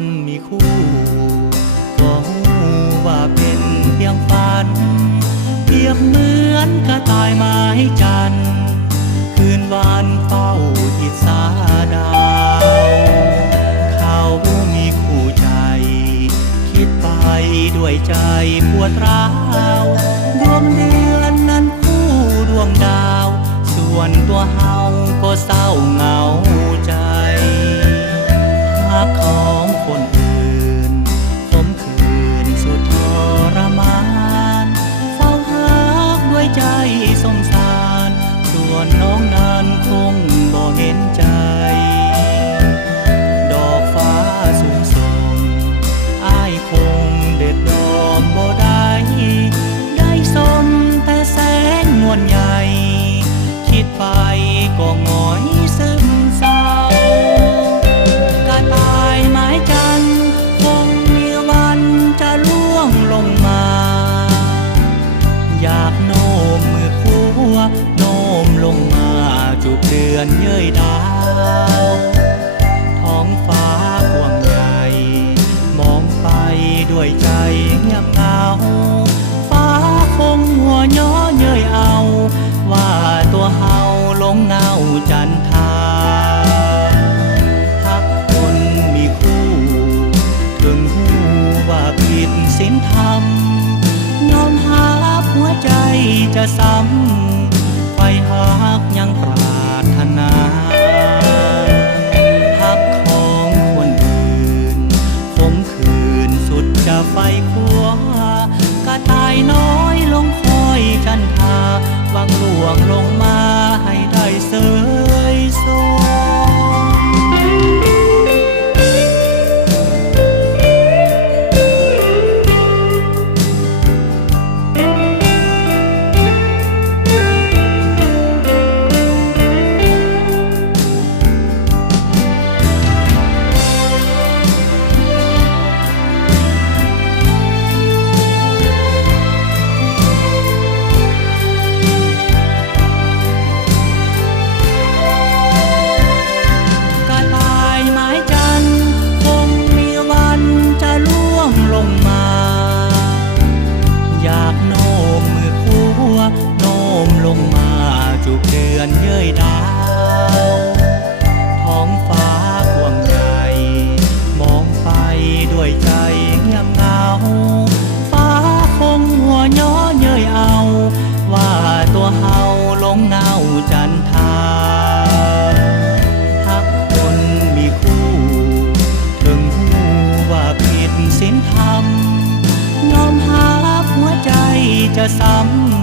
นมีคู่ก็หูว่าเป็นเพียงฝันเปรียบเหมือนกระต่ายไม้จันทร์คืนวานเฝ้าอิสาดาวเขามีคู่ใจคิดไปด้วยใจปวดร้าวดวงเดือนนั้นคู่ดวงดาวส่วนตัวเฮาก็เศร้าเหงาใจหากของคนอื่นขมขื่นสุดทรมานเฝ้าหาด้วยใจสงสารส่วนน้องนั้นคงบ่เห็นใจดอกฟ้าสูงส่งอ้ายคงเด็ดดอมบ่ได้สมแต่แสนนวลใหญ่คิดไปก็หงอยซึมเศร้ากระต่ายไม้จันทร์คงมีวันจะล่วงลงมาอยากโน้มมือคู่โน้มลงมาจูบเดือนเย้ยดาวท้องฟ้ากว้างใหญ่มองไปด้วยใจเงียบเหงาฟ้าคงหัวย้อเย้ยเอาว่าตัวเฮาลงเงาจันทราหักคนมีคู่ถึงหูว่าผิดศีลธรรมยอมหาหัวใจจะซ้ำไฟหักยังปรารถนาหักของคนอื่นขมขื่นสุดจะไฟคั่วกระต่ายน้อยลงคอยจันทราหวังหลวงลงมาให้ได้เสยสเดือนเย้ยดาวท้องฟ้ากว้างใหญ่มองไปด้วยใจเงียบเหงาฟ้าคงหัวย้อเย้ยเอาว่าตัวเฮาลงเงาจันทราหักคนมีคู่ถึงหูว่าผิดศีลธรรมยอมหาหัวใจจะซ้ำ